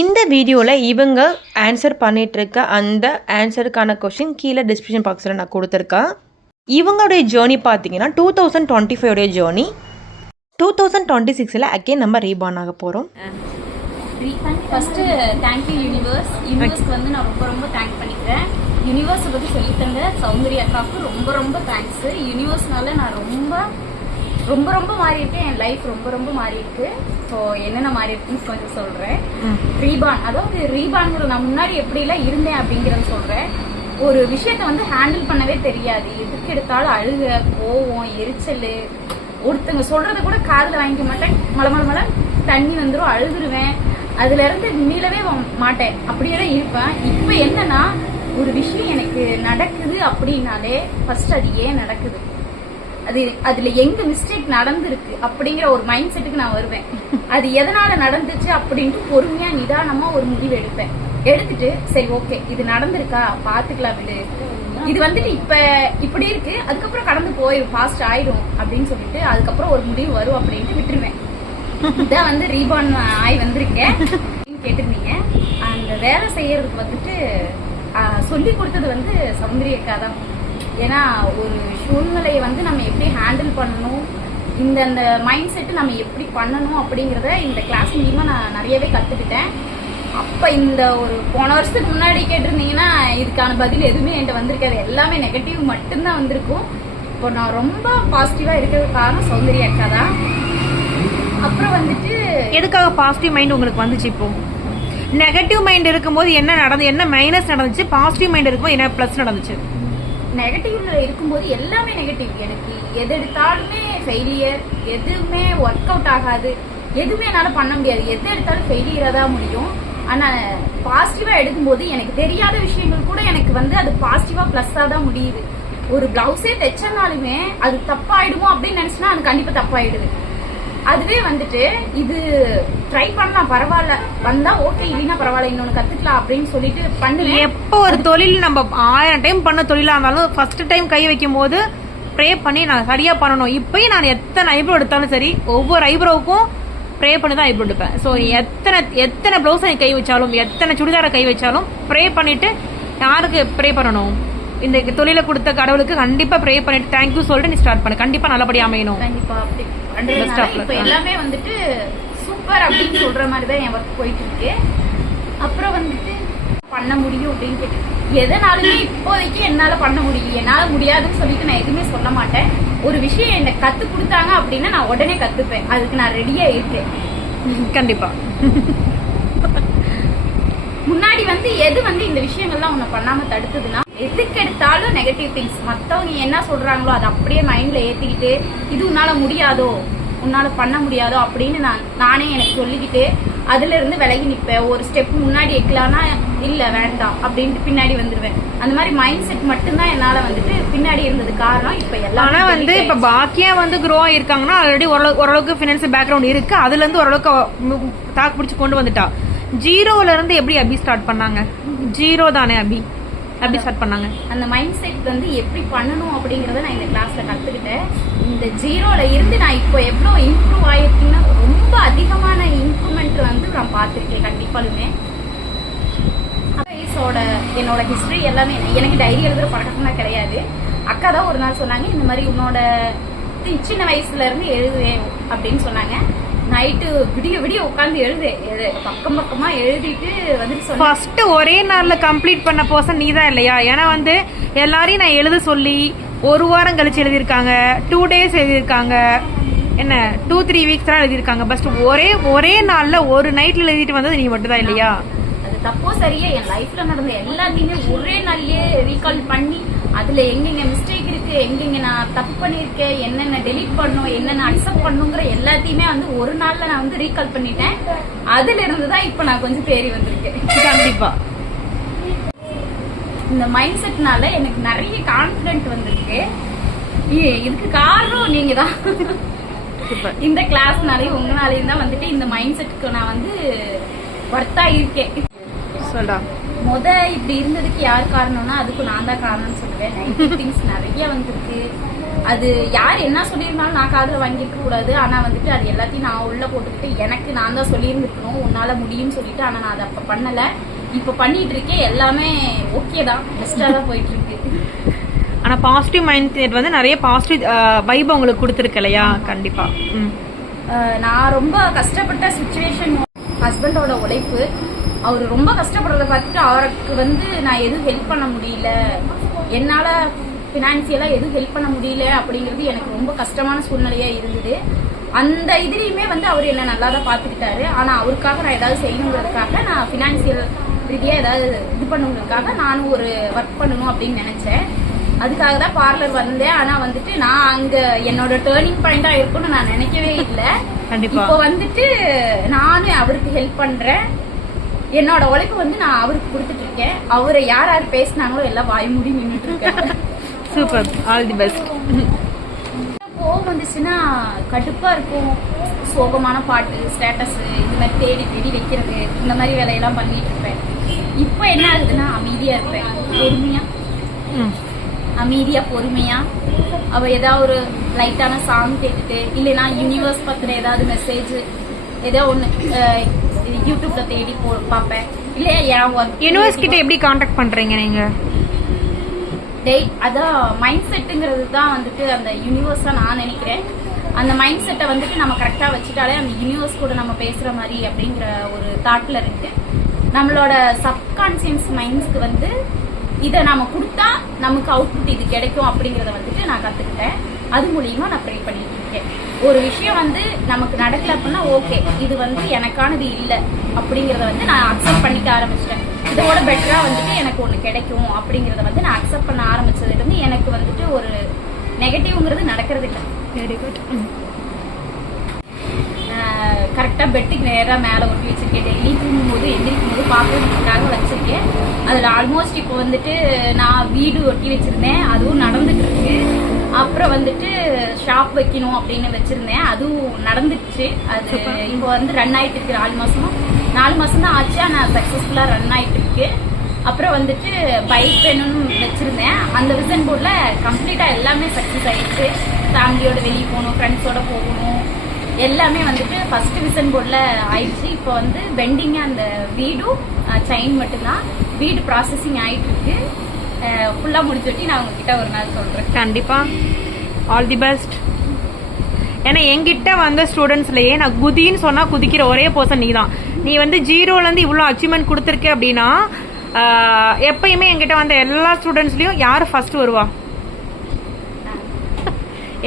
இந்த வீடியோவில் இவங்க ஆன்சர் பண்ணிகிட்ருக்க அந்த ஆன்சருக்கான கொஷின் கீழே டிஸ்கிரிப்ஷன் பாக்ஸில் நான் கொடுத்துருக்கேன். இவங்களுடைய ஜேர்னி பார்த்தீங்கன்னா 2025 ஜேர்னி. 2026 அகெயின் நம்ம ரீபார்ன் ஆக போகிறோம். ஃபஸ்ட்டு தேங்க்யூ யூனிவர்ஸ்க்கு வந்து நான் ரொம்ப ரொம்ப தேங்க் பண்ணிக்கிறேன். யூனிவர்ஸை பற்றி சொல்லித்தந்த சௌந்தர்யா அக்காவுக்கு ரொம்ப ரொம்ப தேங்க்ஸு. யூனிவர்ஸ்னால நான் ரொம்ப ரொம்ப ரொம்ப மாறி இருக்கேன். என் லைஃப் ரொம்ப ரொம்ப மாறி இருக்கு. ஸோ என்னென்ன மாறி இருக்குன்னு கொஞ்சம் சொல்கிறேன். ரீபார்ன், அதாவது ரீபார்ன்ங்கிற நான் முன்னாடி எப்படிலாம் இருந்தேன் அப்படிங்கிறத சொல்கிறேன். ஒரு விஷயத்த வந்து ஹேண்டில் பண்ணவே தெரியாது. எதுக்கு எடுத்தாலும் அழுக, கோவம், எரிச்சல், ஒருத்தங்க சொல்றத கூட காதில் வாங்கிக்க மாட்டேன். மலை தண்ணி வந்துடும், அழுதுருவேன். அதுல இருந்து மீளவே மாட்டேன், அப்படியே தான் இருப்பேன். இப்போ என்னன்னா, ஒரு விஷயம் எனக்கு நடக்குது அப்படின்னாலே ஃபர்ஸ்ட் அது ஏன் நடக்குது, அதுல எங்க மிஸ்டேக் நடந்திருக்கு அப்படிங்கிற ஒரு மைண்ட் செட்டுக்கு நான் வருவேன். அது எதனால நடந்துச்சு அப்படின்ட்டு பொறுமையா நிதானமா ஒரு முடிவு எடுப்பேன். எடுத்துட்டு சரி ஓகே இது நடந்திருக்கா பாத்துக்கலாம் விடு, இது வந்துட்டு இப்ப இப்படி இருக்கு, அதுக்கப்புறம் கடந்து போயிடும், ஃபாஸ்ட் ஆயிடும் அப்படின்னு சொல்லிட்டு அதுக்கப்புறம் ஒரு முடிவு வரும் அப்படின்ட்டு விட்டுருவேன். இதான் வந்து ரீபார்ன் ஆகி வந்திருக்கேன். கேட்டிருந்தீங்க. அந்த வேலை செய்யறதுக்கு வந்துட்டு சொல்லி கொடுத்தது வந்து சௌந்தர்யா அக்கா தான். ஏன்னா ஒரு சூழ்நிலையை வந்து நம்ம எப்படி ஹேண்டில் பண்ணணும், இந்த மைண்ட் செட்டு நம்ம எப்படி பண்ணணும் அப்படிங்கிறத இந்த கிளாஸ் மூலியமா நான் நிறையவே கத்துக்கிட்டேன். அப்ப இந்த ஒரு போன வருஷத்துக்கு முன்னாடி கேட்டிருந்தீங்கன்னா இதுக்கான பதில் எதுவுமே என்கிட்ட வந்திருக்காது, எல்லாமே நெகட்டிவ் மட்டும்தான் வந்திருக்கும். இப்போ நான் ரொம்ப பாசிட்டிவா இருக்கிறது காரணம் சௌந்தர்யா அக்கா தான். அப்புறம் வந்துட்டு எதுக்காக பாசிட்டிவ் மைண்ட் உங்களுக்கு வந்துச்சு? இப்போ நெகட்டிவ் மைண்ட் இருக்கும்போது என்ன மைனஸ் நடந்துச்சு, பாசிட்டிவ் மைண்ட் இருக்கும்போது என்ன பிளஸ் நடந்துச்சு? நெகட்டிவ்ல இருக்கும்போது எல்லாமே நெகட்டிவ். எனக்கு எது எடுத்தாலுமே ஃபெயிலியர், எதுவுமே ஒர்க் அவுட் ஆகாது, எதுவுமே என்னால பண்ண முடியாது, எது எடுத்தாலும் ஃபெயிலியரா தான் முடியும். ஆனா பாசிட்டிவா எடுக்கும்போது எனக்கு தெரியாத விஷயங்கள் கூட எனக்கு வந்து அது பாசிட்டிவா பிளஸ்ஸா தான் முடியுது. ஒரு பிளவுஸே தைச்சனாலுமே அது தப்பாயிடுமோ அப்படின்னு நினைச்சுன்னா அது கண்டிப்பா தப்பாயிடுது. அதுவே வந்துட்டு இது ட்ரை பண்ணலாம், பரவாயில்ல, வந்தா ஓகே, இல்லைன்னா பரவாயில்ல, இன்னொன்னு கத்துக்கலாம் அப்படின்னு சொல்லிட்டு பண்ணுவேன். எப்போ ஒரு தொழில் நம்ம 1000 டைம் பண்ண தொழிலா இருந்தாலும் ஃபர்ஸ்ட் டைம் கை வைக்கும் போது ப்ரே பண்ணி நான் சரியா பண்ணணும். இப்பயும் நான் எத்தனை ஐப்ரோ எடுத்தாலும் சரி, ஒவ்வொரு ஐப்ரோவுக்கும் ப்ரே பண்ணி தான் ஐப்ரோ எடுப்பேன். ஸோ எத்தனை பிளவுஸை கை வச்சாலும், எத்தனை சுடிதாரை கை வச்சாலும் ப்ரே பண்ணிட்டு, யாருக்கு ப்ரே பண்ணணும், இந்த தொழிலை கொடுத்த கடவுளுக்கு கண்டிப்பா ப்ரே பண்ணிட்டு தேங்க்யூ சொல்லிட்டு நீ ஸ்டார்ட் பண்ணு, கண்டிப்பா நல்லபடியா அமையணும். கண்டிப்பா அப்படி இப்ப எல்லாமே வந்துட்டு சூப்பர் அப்படின்னு சொல்ற மாதிரிதான் என் ஒர்க் போயிட்டு இருக்கு. அப்புறம் வந்துட்டு பண்ண முடியும் அப்படின்னு கேட்டு எதனாலுமே இப்போதைக்கு என்னால பண்ண முடியும், என்னால முடியாதுன்னு சொல்லிட்டு நான் எதுவுமே சொல்ல மாட்டேன். ஒரு விஷயம் என்ன கத்து கொடுத்தாங்க அப்படின்னா நான் உடனே கத்துப்பேன், அதுக்கு நான் ரெடியா இருக்கேன். கண்டிப்பா. முன்னாடி வந்து எது வந்து இந்த விஷயங்கள்லாம் உன்னை பண்ணாம தடுத்ததுன்னா, எதுக்கு எடுத்தாலும் நெகட்டிவ் திங்ஸ், மத்தவங்க என்ன சொல்றாங்களோ அதை அப்படியே மைண்ட்ல ஏத்திக்கிட்டு இது உன்னால முடியாதோ, உன்னால பண்ண முடியாதோ அப்படின்னு நானே எனக்கு சொல்லிக்கிட்டு அதுல இருந்து விலகி நிப்பேன். ஒரு ஸ்டெப் முன்னாடி வைக்கலாம்னா இல்ல வேண்டாம் அப்படின்ட்டு பின்னாடி வந்துருவேன். அந்த மாதிரி மைண்ட் செட் மட்டும்தான் என்னால வந்துட்டு பின்னாடி இருந்தது காரணம். இப்ப எல்லாம் வந்து இப்ப பாக்கியா வந்து க்ரோ ஆயிருக்காங்கன்னா ஆல்ரெடி ஓரளவுக்கு பினான்சியல் பேக்ரவுண்ட் இருக்கு, அதுல இருந்து ஓரளவுக்கு தாக்கு பிடிச்சு கொண்டு வந்துட்டா. ஜீரோல இருந்து எப்படி அபி ஸ்டார்ட் பண்ணாங்க? ஜீரோ தானே அபி ஸ்டார்ட் பண்ணாங்க. அந்த மைண்ட் செட் வந்து எப்படி பண்ணணும் அப்படிங்கறத நான் இந்த கிளாஸ்ல கத்துக்கிட்டேன். இந்த ஜீரோல இருந்து நான் இப்போ எவ்வளவு இம்ப்ரூவ் ஆயிருக்குன்னா ரொம்ப அதிகமான இம்ப்ரூவ்மெண்ட் வந்து நான் பார்த்திருக்கேன். கண்டிப்பாலுமே என்னோட ஹிஸ்டரி எல்லாமே, எனக்கு டைரி எழுதுற பழக்கம்லாம் கிடையாது. அக்கா தான் ஒரு நாள் சொன்னாங்க, இந்த மாதிரி உன்னோட சின்ன வயசுல இருந்து எழுதுவேன் அப்படின்னு சொன்னாங்க. நைட்டு விடிய உட்காந்து பக்கமா எழுதிட்டு வந்துட்டு ஃபர்ஸ்ட் ஒரே நாள்ல கம்ப்ளீட் பண்ண பர்சன் நீ தான் இல்லையா? ஏன்னா வந்து எல்லாரையும் நான் எழுத சொல்லி ஒரு வாரம் கழிச்சு எழுதியிருக்காங்க, 2 days எழுதியிருக்காங்க, என்ன 2-3 weeks தான் எழுதியிருக்காங்க. பஸ்ட் ஒரே நாள்ல ஒரு நைட்ல எழுதிட்டு வந்தது நீ மட்டும் தான் இல்லையா? அது தப்போ சரியா என் லைஃப்ல நடந்த எல்லாத்தையுமே ஒரே நாள்லயே ரீகால் பண்ணி அதுல எங்கெங்க மிஸ்டேக் இருக்கு, எங்கெங்க நான் தப்பு பண்ணிருக்கேன், என்னென்ன டெலீட் பண்ணும், என்னென்ன அக்செப்ட் பண்ணுங்கிற எல்லாத்தையுமே வந்து ஒரு நாள்ல நான் வந்து ரீகால் பண்ணிட்டேன். அதுல இருந்துதான் இப்ப நான் கொஞ்சம் தேறி வந்திருக்கேன். கண்டிப்பா இந்த மைண்ட் செட்னால எனக்கு நிறைய கான்பிடென்ட் வந்திருக்கு. இதுக்கு காரணம் நீங்க தான். இந்த கிளாஸ்னாலையும் உங்களாலையும் தான் வந்துட்டு இந்த மைண்ட் செட்டுக்கு நான் வந்து வர்த்தா இருக்கேன். சொல்லா இப்படி இருந்ததுக்கு யார் காரணம்னா அதுக்கு நான் தான் காரணம்னு சொல்லுவேன். நெகட்டிவ் திங்ஸ் நிறைய வந்திருக்கு. அது யார் என்ன சொல்லியிருந்தாலும் நான் காதுல வாங்கிக்க கூடாது. ஆனா வந்துட்டு அது எல்லாத்தையும் நான் உள்ள போட்டுக்கிட்டு எனக்கு நான் தான் சொல்லியிருந்துருக்கணும் உன்னால முடியும்னு சொல்லிட்டு. ஆனா நான் அதை அப்ப பண்ணல. இப்ப பண்ணிட்டு இருக்கேன். எல்லாமே ஓகே தான், பெஸ்டா தான் போயிட்டு இருக்கு. ஆனா பாசிட்டிவ் மைண்ட் செட் வந்து நிறைய பாசிட்டிவ் வைப் உங்களுக்கு கொடுத்துருக்கு இல்லையா? கண்டிப்பா. நான் ரொம்ப கஷ்டப்பட்ட சுச்சுவேஷன், ஹஸ்பண்டோட உழைப்பு. அவர் ரொம்ப கஷ்டப்படுறத பார்த்துட்டு அவருக்கு வந்து நான் எதுவும் ஹெல்ப் பண்ண முடியல, என்னால பினான்சியலா எதுவும் ஹெல்ப் பண்ண முடியல அப்படிங்கிறது எனக்கு ரொம்ப கஷ்டமான சூழ்நிலையா இருந்தது. அந்த இதுலயுமே வந்து அவர் என்ன நல்லா தான் பாத்துக்கிட்டாரு. ஆனா அவருக்காக நான் ஏதாவது செய்யணுங்கிறதுக்காக, நான் பினான்சியல் ரீதியா ஏதாவது இது பண்ணுங்கிறதுக்காக நானும் ஒரு ஒர்க் பண்ணணும் அப்படின்னு நினைச்சேன். அதுக்காக தான் பார்லர் வந்தேன். ஆனா வந்துட்டு நான் அங்க என்னோட டேர்னிங் பாயிண்டா இருக்கும்னு நான் நினைக்கவே இல்லை. இப்போ வந்துட்டு நானும் அவருக்கு ஹெல்ப் பண்றேன். என்னோட உழைப்பு வந்து நான் அவருக்கு கொடுத்துட்டு இருக்கேன். அவரை யார் யார் பேசினாங்களோ எல்லாம் வாய் மூடி நின்றுட்டு இருக்கேன். Super, all the best. கோவம் வந்துச்சுன்னா கடுப்பா இருக்கும். சோகமான பாட்டு, ஸ்டேட்டஸ் இந்த மாதிரி தேடி தேடி வைக்கிறது, இந்த மாதிரி வேலையெல்லாம் பண்ணிட்டு இருப்பேன். இப்போ என்ன ஆகுதுன்னா அமைதியா இருப்பேன். அமைதியா பொறுமையா அவ ஏதாவது ஒரு லைட்டான சாங் கேட்டுட்டு, இல்லைன்னா யூனிவர்ஸ் பத்தின ஏதாவது மெசேஜ் ஏதோ ஒண்ணு யூடியூப்ல தேடி பார்ப்பேன். இல்லையா யூனிவர்ஸ் கிட்ட எப்படி கான்டாக்ட் பண்றீங்க நீங்க? அதான் மைண்ட் செட்டுங்கிறது தான் வந்துட்டு அந்த யூனிவர்ஸா நான் நினைக்கிறேன். அந்த மைண்ட் செட்டை வந்துட்டு நம்ம கரெக்டா வச்சுட்டாலே அந்த யூனிவர்ஸ் கூட நம்ம பேசுற மாதிரி அப்படிங்கிற ஒரு தாட்ல இருக்கு. நம்மளோட சப்கான்சியஸ் மைண்ட்ஸ்க்கு வந்து இதை நாம கொடுத்தா நமக்கு அவுட்புட் இது கிடைக்கும் அப்படிங்கறத வந்துட்டு நான் கத்துக்கிட்டேன். அது மூலியமா நான் ப்ரே பண்ணிட்டு இருக்கேன். ஒரு விஷயம் வந்து நமக்கு நடக்கல அப்படின்னா ஓகே, இது வந்து எனக்கானது இல்லை அப்படிங்கறத வந்து நான் அக்செப்ட் பண்ணிக்க ஆரம்பிச்சிட்டேன். இதோட பெட்டரா வந்துட்டு எனக்கு ஒண்ணு கிடைக்கும் அப்படிங்கறத வந்து நான் அக்செப்ட் பண்ண ஆரம்பிச்சதுல இருந்து எனக்கு வந்துட்டு ஒரு நெகட்டிவ்ங்கிறது நடக்கிறது இல்லை. Very good. கரெக்டா பெட்டுக்கு நேரா மேல ஒட்டி வச்சிருக்கேன். டெய்லி தூங்கும் போது எந்திரிக்கும் போது பாக்குறதுக்காக வச்சிருக்கேன். அதுல ஆல்மோஸ்ட் இப்போ வந்துட்டு நான் வீடு ஒட்டி வச்சிருந்தேன், அதுவும் நடந்துட்டு இருக்கு. அப்புறம் வந்துட்டு ஷாப் வைக்கணும் அப்படின்னு வச்சிருந்தேன், அதுவும் நடந்துச்சு. அது இப்போ வந்து ரன் ஆயிட்டு இருக்கு. 4 மாசம் தான் ஆச்சு, ஆனா சக்சஸ்ஃபுல்லா ரன் ஆயிட்டு இருக்கு. அப்புறம் வந்துட்டு பைக் வேணும்னு வச்சிருந்தேன். அந்த விசன் போர்ட்ல கம்ப்ளீட்டா எல்லாமே சக்சஸ் ஆயிடுச்சு. ஃபேமிலியோட வெளியே போகணும், ஃப்ரெண்ட்ஸோட போகணும், எல்லாமே வந்துட்டு ஃபர்ஸ்ட் விசன் போர்ட்ல ஆயிடுச்சு. இப்போ வந்து பெண்டிங் அந்த வீடும் செயின் மட்டும்தான். வீடு ப்ராசஸிங் ஆயிட்டு இருக்கு. ஃபுல்லா முடிச்சுட்டு நான் உங்ககிட்ட ஒரு நாள் சொல்றேன். கண்டிப்பா, ஆல் தி பெஸ்ட். ஏன்னா என்கிட்ட வந்த ஸ்டூடெண்ட்ஸ்லயே நான் குதின்னு சொன்னா குதிக்கிற ஒரே பர்சன் நீ தான். நீ வந்து 0ல இருந்து இவ்வளவு அச்சீவ்மெண்ட் கொடுத்துருக்க அப்படின்னா எப்பயுமே என்கிட்ட வந்த எல்லா ஸ்டூடெண்ட்ஸ்லயும் யாரு ஃபர்ஸ்ட் வருவா?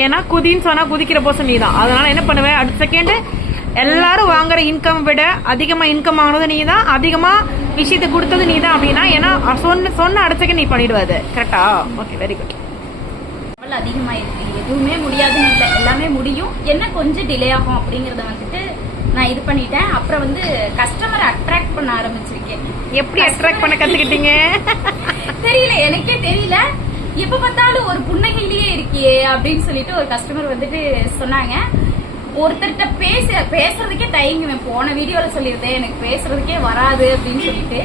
ஏன்னா குதின்னு சொன்னா குதிக்கிற பர்சன் நீ தான். அதனால என்ன பண்ணுவேன், அடுத்த செகண்ட் எல்லாரும் வாங்குற இன்கம் விட அதிகமா இன்கம் வாங்கினது நீ தான், அதிகமா விஷயத்தை கொடுத்தது நீ தான் அப்படின்னா, ஏன்னா சொன்ன அடுத்த செகண்ட் நீ பண்ணிடுவாது. கரெக்டா? Okay, very good. அதிகமா இருக்கு, எதுவுமே முடியாதுன்னு இல்லை, எல்லாமே முடியும். என்ன கொஞ்சம் டிலே ஆகும் அப்படிங்கறத வந்துட்டு நான் இது பண்ணிட்டேன். அப்புறம் வந்து கஸ்டமரை அட்ராக்ட் பண்ண ஆரம்பிச்சிருக்கேன். எப்படி அட்ராக்ட் பண்ண கத்துக்கிட்டீங்க? தெரியல, எனக்கே தெரியல. எப்ப பார்த்தாலும் ஒரு புன்னகையிலேயே இருக்கியே அப்படின்னு சொல்லிட்டு ஒரு கஸ்டமர் வந்துட்டு சொன்னாங்க. ஒருத்தர்கிட்ட பேசுறதுக்கே தயங்குவேன். போன வீடியோல சொல்லியிருந்தேன் எனக்கு பேசுறதுக்கே வராது அப்படின்னு சொல்லிட்டு.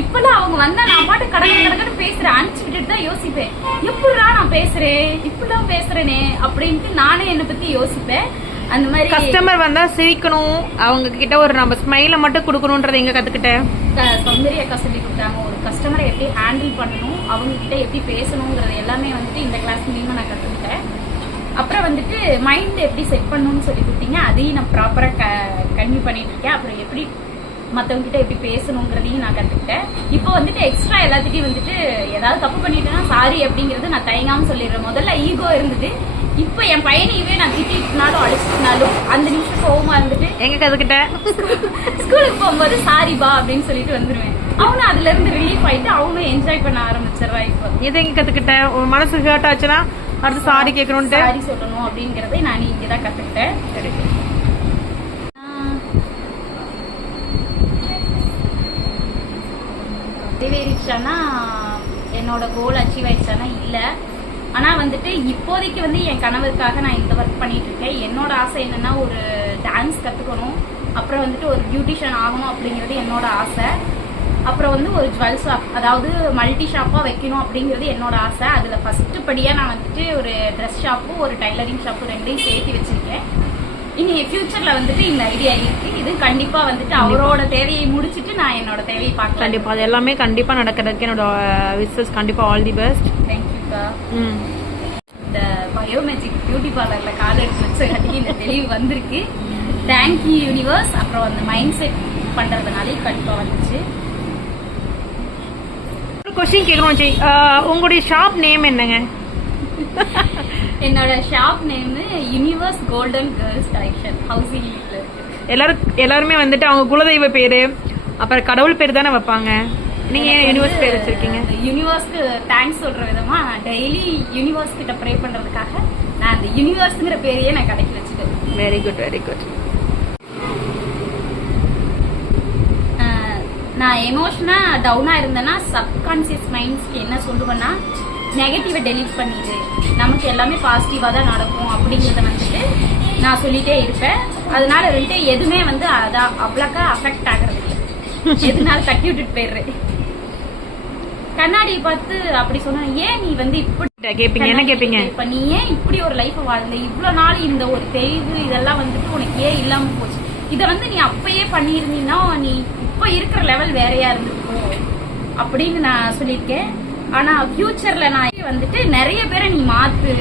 இப்பெல்லாம் அவங்க வந்தா நான் பாட்டு கடற்கன்னு பேசுறேன். அனுப்பிச்சு விட்டுட்டு தான் யோசிப்பேன், எப்படிடா நான் பேசுறேன், இப்படிதான் பேசுறேனே அப்படின்ட்டு நானே என்னை பத்தி யோசிப்பேன். அந்த மாதிரி கஸ்டமர் வந்தா சிரிக்கணும், அவங்க கிட்ட ஒரு நம்ம ஸ்மைல மட்டும் கொடுக்கணும்ன்றத எங்க கத்துக்கிட்டேன்? சௌந்தர்யா அக்கா சொல்லி கொடுத்தாங்க. ஒரு கஸ்டமரை எப்படி ஹேண்டில் பண்ணணும், அவங்க கிட்ட எப்படி பேசணுங்கிறது எல்லாமே வந்துட்டு இந்த கிளாஸ் மூலியமா நான் கத்துக்கிட்டேன். அப்புறம் வந்துட்டு மைண்ட் எப்படி செட் பண்ணணும்னு சொல்லி கொடுத்தீங்க, அதையும் நான் ப்ராப்பரா கன்வியூ பண்ணிட்டு இருக்கேன். அப்புறம் எப்படி மற்றவங்க கிட்ட எப்படி பேசணுங்கிறதையும் நான் கத்துக்கிட்டேன். இப்போ வந்துட்டு எக்ஸ்ட்ரா எல்லாத்துட்டையும் வந்துட்டு ஏதாவது தப்பு பண்ணிட்டேன்னா சாரி அப்படிங்கறது நான் தயங்காம சொல்லிடுறேன். முதல்ல ஈகோ இருந்தது. இப்போ என் பையனையுமே நான் திட்டினாலும் அடிச்சினாலும் அந்த நிமிஷம் கோவமா இருந்துட்டு எங்க கத்துக்கிட்டேன், ஸ்கூலுக்கு போகும்போது சாரி பா அப்படின்னு சொல்லிட்டு வந்துருவேன். அவனும் அதுல இருந்து ரிலீஃப் ஆயிட்டு அவனும் என்ஜாய் பண்ண ஆரம்பிச்சிடுறான். இப்போ எதை எங்க கத்துக்கிட்டேன், மனசு ஹர்ட் ஆச்சுன்னா அடுத்து சாரி கேட்கணும், சாரி சொல்லணும் அப்படிங்கறதை நான் இங்கதான் கத்துக்கிட்டேன். நிறைவேறிச்சானா என்னோட கோல் அச்சீவ் ஆயிடுச்சானா இல்ல. ஆனா வந்துட்டு இப்போதைக்கு வந்து என் கணவருக்காக நான் இந்த ஒர்க் பண்ணிட்டு இருக்கேன். என்னோட ஆசை என்னன்னா ஒரு டான்ஸ் கத்துக்கணும், அப்புறம் வந்துட்டு ஒரு பியூட்டிஷியன் ஆகணும் அப்படிங்கிறது என்னோட ஆசை. அப்புறம் வந்து ஒரு ஜுவல் ஷாப், அதாவது மல்டி ஷாப்பா வைக்கணும் அப்படிங்கிறது என்னோட ஆசை. அதுல ஃபர்ஸ்ட் படியா நான் வந்துட்டு ஒரு ட்ரெஸ் ஷாப்பும் ஒரு டைலரிங் ஷாப்பும் ரெண்டையும் சேர்த்து வச்சிருக்கேன். இனி ஃபியூச்சர்ல வந்துட்டு இந்த ஐடியா இருக்கு. இது கண்டிப்பா வந்துட்டு அவரோட தேவையை முடிச்சிட்டு நான் என்னோட தேவையை பார்க்கலாம். கண்டிப்பா அது எல்லாமே கண்டிப்பா நடக்கிறதுக்கு என்னோட விசஸ். கண்டிப்பா ஆல் தி பெஸ்ட். தேங்க்யூக்கா. இந்த பயோமேஜிக் பியூட்டி பார்லர்ல கால் எடுத்து வச்சங்காட்டி இந்த தெளிவு வந்திருக்கு. Thank you universe. அப்புறம் அந்த மைண்ட் செட் பண்றதுனாலே கண்டிப்பா வந்துச்சு. ஒரு கொஸ்டின் கேட்கணும், உங்களுடைய ஷாப் நேம் என்னங்க? என்னோட shop name universe golden girls collection, housing வீட்ல இருக்கு. எல்லாருமே வந்துட்டு அவங்க குலதெய்வ பேரு அப்புறம் கடவுள் பேர் தானே வைப்பாங்க. நீங்க ஏன் யூனிவர்ஸ் பேர் வச்சிருக்கீங்க? யூனிவர்ஸ்க்கு தேங்க்ஸ் சொல்ற விதமா டெய்லி யூனிவர்ஸ் கிட்ட ப்ரே பண்றதுக்காக நான் அந்த யூனிவர்ஸ்ங்கிற பேரையே நான் கடைக்கு வச்சுட்டேன். Very good very good. நான் எமோஷனா டவுனா இருந்தேன்னா சப்கான்சியஸ் மைண்ட்ஸ்க்கு என்ன சொல்லுவேன்னா, நெகட்டிவை டெலீட் பண்ணிடு, நமக்கு எல்லாமே பாசிட்டிவா தான் நடக்கும் அப்படிங்கறத வந்துட்டு நான் சொல்லிட்டே இருப்பேன். அதனால வந்துட்டு எதுவுமே வந்து அதான் அவ்வளோக்கா அஃபெக்ட் ஆகுறது இல்லை. எதுனால தட்டி விட்டுட்டு போயிடுறேன். கண்ணாடியை பார்த்து அப்படி சொன்னா, ஏன் நீ வந்து இப்படி கேப்பீங்க? என்ன கேப்பீங்க? இப்ப நீ ஏன் இப்படி ஒரு லைஃப் வாழ்ந்த, இவ்வளவு நாள் இந்த ஒரு தெளிவு இதெல்லாம் வந்துட்டு உனக்கு ஏன் இல்லாம போச்சு, இத வந்து நீ அப்பயே பண்ணியிருந்தீங்கன்னா நீ இப்ப இருக்கிற லெவல் வேறையா இருந்திருக்கும் அப்படின்னு நான் சொல்லியிருக்கேன். ஆனா ஃபியூச்சர்ல நான் வந்துட்டு நிறைய பேரை நீ மாத்து,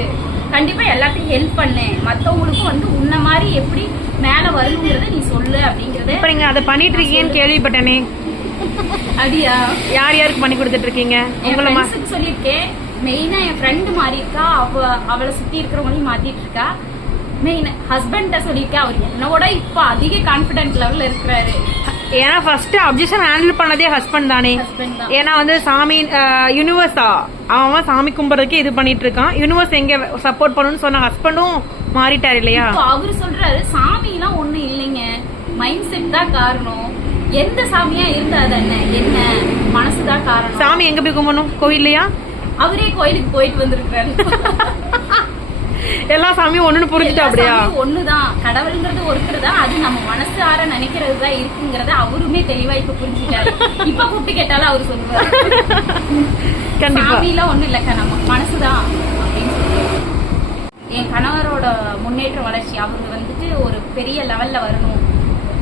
கண்டிப்பா எல்லாத்துக்கும் ஹெல்ப் பண்ணு, மத்தவங்களுக்கும் வந்து உன்ன மாதிரி எப்படி மேல வரணுங்கிறத நீ சொல்லு அப்படிங்கறத. இப்ப நீங்க அதை பண்ணிட்டு இருக்கீங்கன்னு கேள்விப்பட்டனே, அப்படியா? யார் யாருக்கு பண்ணி கொடுத்துட்டு இருக்கீங்க? உங்களுக்கு சொல்லியிருக்கேன். மெயினா என் ஃப்ரெண்டு மாறி இருக்கா, அவளை சுத்தி இருக்கிறவங்களையும் மாத்திட்டு இருக்கா. மெயின் ஹஸ்பண்ட சொல்லியிருக்கேன். அவர் என்னோட இப்ப அதிக கான்பிடன்ட் லெவல்ல இருக்கிறாரு. ஏன்னா ஃபர்ஸ்ட் அப்ஜெக்ஷன் ஹேண்டில் பண்ணதே ஹஸ்பண்ட் தானே. ஏன்னா வந்து சாமி யூனிவர்ஸா அவன் சாமி கும்பிட்றதுக்கு இது பண்ணிட்டு இருக்கான். யூனிவர்ஸ் எங்க சப்போர்ட் பண்ணணும்னு சொன்ன ஹஸ்பண்டும் மாறிட்டாரு இல்லையா? அவரு சொல்றாரு சாமி எல்லாம் ஒண்ணு இல்லைங்க, மைண்ட் செட் தான் காரணம். எந்த சாமியா இருந்தா தானே என்ன, மனசுதான் காரணம். சாமி எங்க போய் கும்பிடணும்? கோவில்லையா? அவரே கோயிலுக்கு போயிட்டு வந்திருக்காரு. எல்லா சாமியும் ஒண்ணுன்னு புரிஞ்சுட்டா? அப்படியா? ஒண்ணுதான், கடவுள்ங்கிறது ஒருத்தர் தான், அது நம்ம மனசு ஆற நினைக்கிறது தான் இருக்குங்கிறத அவருமே தெளிவா இப்ப புரிஞ்சுட்டாரு. இப்ப கூப்பிட்டு கேட்டாலும் அவரு சொல்லுவாரு, சாமிலாம் ஒண்ணும் இல்லக்கா, நம்ம மனசுதான் அப்படின்னு சொல்லுவாரு. என் கணவரோட முன்னேற்ற வளர்ச்சி, அவரு வந்துட்டு ஒரு பெரிய லெவல்ல வரணும்.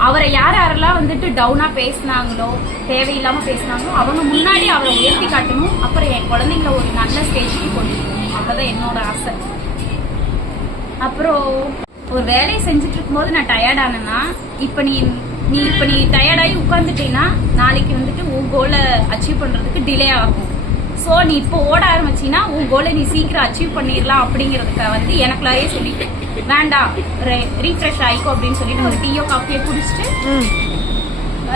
அவரை யாரெல்லாம் வந்துட்டு டவுனா பேசினாங்களோ, தேவையில்லாம பேசினாங்களோ, அவங்க முன்னாடி அவரை உயர்த்தி காட்டணும். அப்புறம் என் குழந்தைங்களை ஒரு நல்ல ஸ்டேஜுக்கு கொண்டு போகணும். அவ்வளவுதான் என்னோட ஆசை. அப்புறம் ஒரு வேலையை செஞ்சுட்டு இருக்கும்போது நான் டயர்ட் ஆனேன்னா, இப்ப நீ டயர்டாகி உட்காந்துட்டீங்கன்னா நாளைக்கு வந்துட்டு உன் கோலை அச்சீவ் பண்றதுக்கு டிலே ஆகும். சோ நீ இப்போ ஓட ஆரம்பிச்சீங்கன்னா உன் கோலை நீ சீக்கிரம் அச்சீவ் பண்ணிடலாம் அப்படிங்கறதுக்கு வந்து எனக்குள்ளாரே சொல்லிட்டு, வேண்டாம் ரீஃப்ரெஷ் ஆயிக்கோ அப்படின்னு சொல்லிட்டு ஒரு டீயோ காஃபியோ குடிச்சிட்டு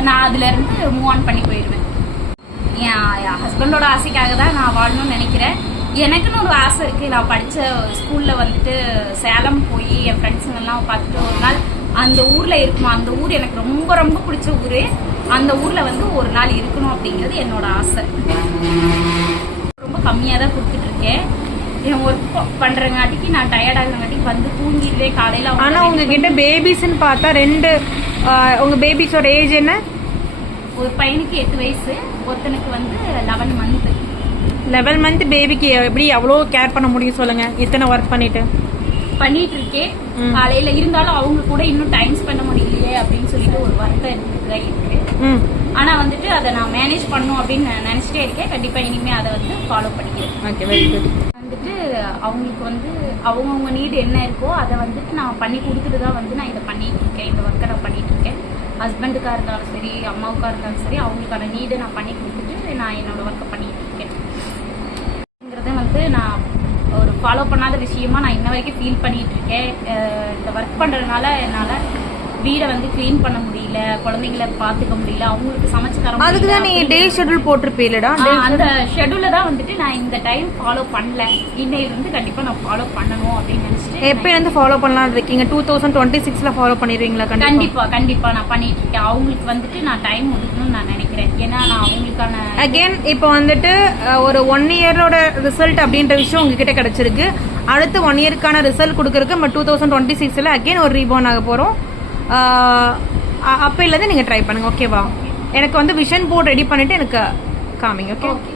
நான் அதுல இருந்து மூவ் ஆன் பண்ணி போயிடுவேன். என் ஹஸ்பண்டோட ஆசைக்காக தான் நான் வாழணும்னு நினைக்கிறேன். எனக்குன்னு ஒரு ஆசை இருக்கு. நான் படிச்ச ஸ்கூல்ல வந்துட்டு சேலம் போய் என் ஃப்ரெண்ட்ஸுங்க எல்லாம் பார்த்துட்டு ஒரு நாள் அந்த ஊர்ல இருக்குமா, அந்த ஊர் எனக்கு ரொம்ப ரொம்ப பிடிச்ச ஊரு, அந்த ஊர்ல வந்து ஒரு நாள் இருக்கணும் அப்படிங்கிறது என்னோட ஆசை. ரொம்ப கம்மியா தான் கொடுத்துட்டு இருக்கேன். என் ஒர்க் பண்றங்காட்டிக்கு நான் டயர்ட் ஆகுறங்காட்டிக்கு வந்து தூங்கிடுவே காலையில. ஆனா உங்ககிட்ட பேபிஸ்ன்னு பார்த்தா ரெண்டு, உங்க பேபிஸோட ஏஜ் என்ன? ஒரு பையனுக்கு 8 வயசு, ஒருத்தனுக்கு வந்து 11 மந்த். 11 மந்த் பேபிக்கு எப்படி அவ்வளோ கேர் பண்ண முடியும் சொல்லுங்க? இத்தனை ஒர்க் பண்ணிட்டு இருக்கேன் காலையில. இருந்தாலும் அவங்க கூட இன்னும் டைம் ஸ்பெண்ட் முடியலையே அப்படின்னு சொல்லிட்டு ஒரு வருத்தம் இருக்கு. ஆனா வந்துட்டு அதை நான் மேனேஜ் பண்ணும் அப்படின்னு நினைச்சிட்டே இருக்கேன். கண்டிப்பா இனிமே அதை வந்து ஃபாலோ பண்ணிக்கிறேன். வந்துட்டு அவங்களுக்கு வந்து அவங்கவுங்க நீடு என்ன இருக்கோ அதை வந்துட்டு நான் பண்ணி கொடுத்துட்டு தான் வந்து நான் இதை பண்ணிட்டு இருக்கேன். இந்த ஒர்க்கை நான் பண்ணிட்டு இருக்கேன். ஹஸ்பண்டுக்கா இருந்தாலும் சரி, அம்மாவுக்கா இருந்தாலும் சரி, அவங்களுக்கான நீடை நான் பண்ணி கொடுத்துட்டு நான் என்னோட ஒர்க்கை பண்ணிட்டு இருக்கேன். வந்து நான் ஒரு ஃபாலோ பண்ணாத விஷயமா நான் இன்ன வரைக்கும் ஃபீல் பண்ணிட்டு இருக்கேன். இந்த ஒர்க் பண்றதுனால என்னால வீடை வந்து கிளீன் பண்ண முடியல, குழந்தைங்களை பாத்துக்க முடியல, அவங்களுக்கு சமைச்சு தர முடியல. அதுக்கு தான் நீ டே ஷெட்யூல் போட்டிருப்பீலடா. அந்த ஷெட்யூல தான் வந்துட்டு நான் இந்த டைம் ஃபாலோ பண்ணல. இன்னையில இருந்து கண்டிப்பா நான் ஃபாலோ பண்ணணும் அப்படின்னு நினைச்சிட்டு. எப்ப இருந்து ஃபாலோ பண்ணலாம் இருக்கீங்க? 2026ல ஃபாலோ பண்ணிடுவீங்களா? கண்டிப்பா நான் பண்ணிட்டு இருக்கேன். அவங்களுக்கு வந்துட்டு நான் டைம் ஒதுக்கணும்னு நான் நினைக்கிறேன். ஏன்னா நான் அவங்களுக்கான அகைன் இப்போ வந்துட்டு ஒரு 1 இயரோட ரிசல்ட் அப்படின்ற விஷயம் உங்ககிட்ட கிடைச்சிருக்கு. அடுத்து 1 இயருக்கான ரிசல்ட் கொடுக்கறதுக்கு நம்ம 2026ல அகைன் ஒரு ரீபார்ன் ஆக போறோம். அப்பையிலேருந்து நீங்க ட்ரை பண்ணுங்க. ஓகேவா? எனக்கு வந்து விஷன் போர்டு ரெடி பண்ணிட்டு எனக்கு காமிங்க. ஓகே.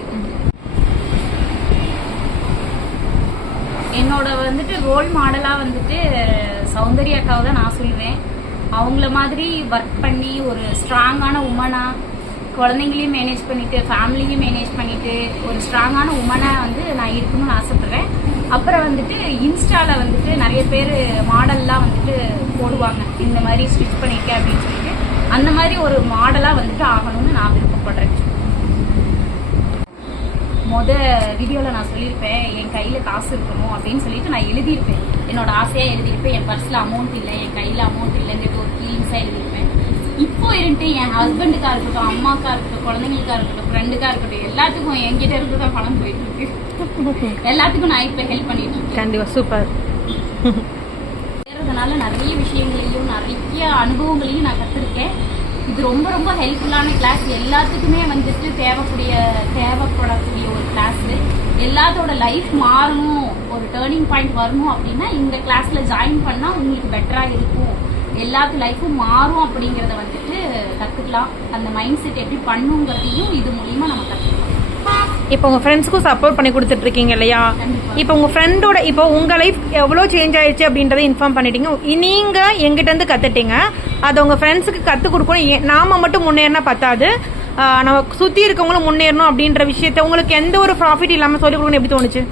என்னோட வந்துட்டு ரோல் மாடலா வந்துட்டு சௌந்தர்யா அக்காவை தான் நான் சொல்லுவேன். அவங்கள மாதிரி ஒர்க் பண்ணி ஒரு ஸ்ட்ராங்கான உமனா குழந்தைங்களையும் மேனேஜ் பண்ணிட்டு ஃபேமிலியும் மேனேஜ் பண்ணிட்டு ஒரு ஸ்ட்ராங்கான உமனா வந்து நான் இருக்கணும்னு ஆசைப்படுறேன். அப்புறம் வந்துட்டு இன்ஸ்டால வந்துட்டு நிறைய பேர் மாடல்லாம் வந்துட்டு போடுவாங்க, இந்த மாதிரி ஸ்டிச் பண்ணிருக்கேன் அப்படின்னு சொல்லிட்டு. அந்த மாதிரி ஒரு மாடலா வந்துட்டு ஆகணும்னு நான் விருப்பப்படுறேன். வீடியோல நான் சொல்லியிருப்பேன் என் கையில காசு இருக்கணும் அப்படின்னு சொல்லிட்டு நான் எழுதியிருப்பேன். என்னோட ஆசையா எழுதியிருப்பேன். என் பர்ஸ்ல அமௌண்ட் இல்லை, என் கையில அமௌண்ட் இல்லைங்கிறது ஒரு ஃபீலிங்ஸா எழுதியிருப்பேன். இப்போ இருந்துட்டு என் ஹஸ்பண்டுக்கா இருக்கட்டும், அம்மாக்கா இருக்கட்டும், குழந்தைங்களுக்கா இருக்கட்டும், ஃப்ரெண்டுக்கா இருக்கட்டும், எல்லாத்துக்கும் என்கிட்ட இருந்து தான் பணம் போயிட்டு இருக்கு. எல்லாத்துக்கும் நான் இப்ப ஹெல்ப் பண்ணிட்டு இருக்கேன். கண்டிப்பா சூப்பர். அதனால நிறைய விஷயங்களையும் நிறைய அனுபவங்களையும் நான் கத்துருக்கேன். இது ரொம்ப ரொம்ப ஹெல்ப்ஃபுல்லான கிளாஸ். எல்லாத்துக்குமே வந்துட்டு தேவைப்படக்கூடிய ஒரு கிளாஸ். எல்லாத்தோட லைஃப் மாறணும், ஒரு டேர்னிங் பாயிண்ட் வரணும் அப்படின்னா இந்த கிளாஸ்ல ஜாயின் பண்ணா உங்களுக்கு பெட்டரா இருக்கும். எல்லாத்து லைஃபும் மாறும் அப்படிங்கறத வந்துட்டு கத்துக்கலாம். அந்த மைண்ட் செட் எப்படி பண்ணுங்கிறதையும் இது மூலியமா நம்ம கத்துக்கலாம். இப்போ உங்க ஃப்ரெண்ட்ஸ்க்கும் சப்போர்ட் பண்ணி கொடுத்துட்டு இருக்கீங்க இல்லையா? இப்போ உங்க ஃப்ரெண்டோட இப்போ உங்க லைஃப் எவ்வளோ சேஞ்ச் ஆயிடுச்சு அப்படின்றத இன்ஃபார்ம் பண்ணிட்டீங்க. நீங்க எங்கிட்ட இருந்து கத்துட்டீங்க, அதை உங்க ஃப்ரெண்ட்ஸுக்கு கற்றுக் கொடுக்கணும். நாம மட்டும் முன்னேறினா பத்தாது, நம்ம சுத்தி இருக்கவங்களும் முன்னேறணும் அப்படின்ற விஷயத்த உங்களுக்கு எந்த ஒரு ப்ராஃபிட் இல்லாம சொல்லிக் கொடுக்கணும் எப்படி தோணுச்சு?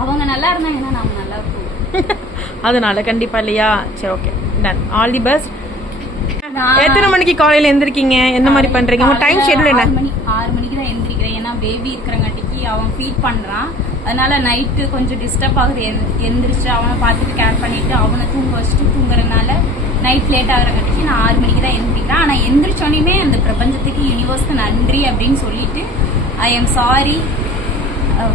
அவங்க நல்லா இருந்தாங்கன்னா நாம நல்லா இருப்போம். அதனால கண்டிப்பா இல்லையா? சரி, okay, done. All the best. எத்தனை மணிக்கு காலையில எந்திரிக்கீங்க, எந்த மாதிரி பண்றீங்க, உங்க டைம் ஷெட்யூல் என்ன? 6 மணிக்கு தான் எந்திரிக்கிறேன். ஏன்னா பேபி இருக்கிறங்காட்டிக்கு அவன் ஃபீட் பண்றான். அதனால நைட்டு கொஞ்சம் டிஸ்டர்ப் ஆகுது. எந்திரிச்சு அவனை பார்த்துட்டு கேர் பண்ணிட்டு அவனை தூங்க வச்சுட்டு தூங்குறதுனால நைட் லேட் ஆகுறங்காட்டிக்கு நான் 6 மணிக்கு தான் எந்திரிக்கிறேன். ஆனா எந்திரிச்சோன்னே அந்த பிரபஞ்சத்துக்கு யூனிவர்ஸ்க்கு நன்றி அப்படின்னு சொல்லிட்டு I am sorry,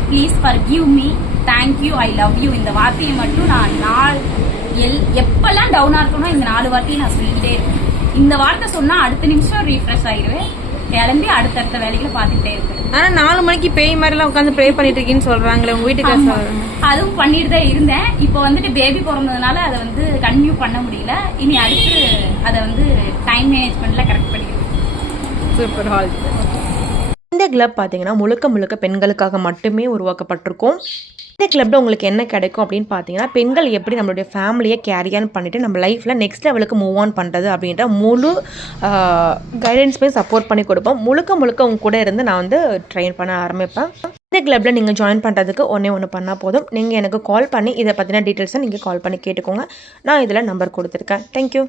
please forgive me, thank you, I love you, இந்த வார்த்தையை மட்டும் நான் எப்பெல்லாம் டவுனா இருக்கணும் இந்த 4 வார்த்தையை நான் சொல்லிக்கிட்டே இருக்கேன். இந்த வார்த்தை சொன்னா அடுத்த நிமிஷம் ரீஃப்ரெஷ் ஆகிடுவேன், கிளம்பி அடுத்தடுத்த வேலைகளை பார்த்துட்டே இருக்கேன். ஆனா 4 மணிக்கு பேய் மாதிரி எல்லாம் உட்காந்து ப்ரே பண்ணிட்டு இருக்கீன்னு சொல்றாங்களே உங்க வீட்டுக்கு? அதுவும் பண்ணிட்டு தான் இருந்தேன். இப்போ வந்துட்டு பேபி பிறந்ததுனால அதை வந்து கன்டினியூ பண்ண முடியல. இனி அடுத்து அதை வந்து டைம் மேனேஜ்மெண்ட்ல கரெக்ட் பண்ணிடுவேன். சூப்பர். ஹால் இந்த கிளப் பார்த்தீங்கன்னா முழுக்க பெண்களுக்காக மட்டுமே உருவாக்கப்பட்டிருக்கும். இந்த கிளப்பில் உங்களுக்கு என்ன கிடைக்கும் அப்படின்னு பார்த்தீங்கன்னா, பெண்கள் எப்படி நம்மளுடைய ஃபேமிலியை கேரி ஆன் பண்ணிவிட்டு நம்ம லைஃப்பில் நெக்ஸ்ட் லெவலுக்கு மூவ் ஆன் பண்ணுறது அப்படின்ற முழு கைடன்ஸுமே சப்போர்ட் பண்ணி கொடுப்போம். முழுக்க உங்க கூட இருந்து நான் வந்து ட்ரெயின் பண்ண ஆரம்பிப்பேன். இந்த கிளப்பில் நீங்கள் ஜாயின் பண்ணுறதுக்கு ஒன்று பண்ணால் போதும். நீங்கள் எனக்கு கால் பண்ணி இதை பற்றின டீட்டெயில்ஸை நீங்கள் கால் பண்ணி கேட்டுக்கோங்க. நான் இதில் நம்பர் கொடுத்துருக்கேன். தேங்க்யூ.